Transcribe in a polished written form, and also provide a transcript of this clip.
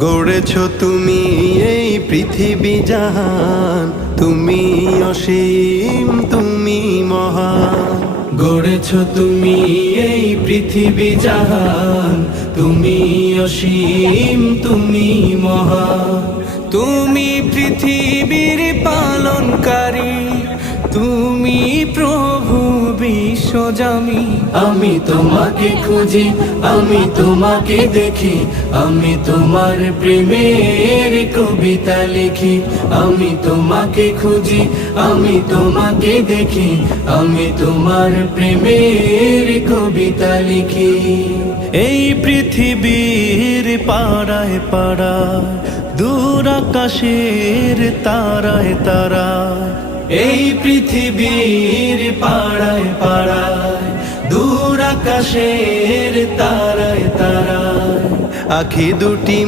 গড়েছ তুমি এই পৃথিবী জাহান, তুমি অসীম তুমি মহান। গড়েছ তুমি এই পৃথিবী জাহান, তুমি অসীম তুমি মহান। তুমি পৃথিবীর পালনকারী, তুমি প্রভু বিশ্বজামি। আমি তোমাকে খুঁজি, আমি তোমাকে দেখি, আমি তোমার প্রেমের কবিতা লিখি। আমি তোমাকে খুঁজি, আমি তোমাকে দেখি, আমি তোমার প্রেমের কবিতা লিখি। এই পৃথিবীর পাড়ায় পাড়ায়, দূর আকাশের তারায় তারায়, এই পৃথিবীর পাড়ায় পাড়ায়, দূর আকাশের তারায় তারায়, আখি দুটি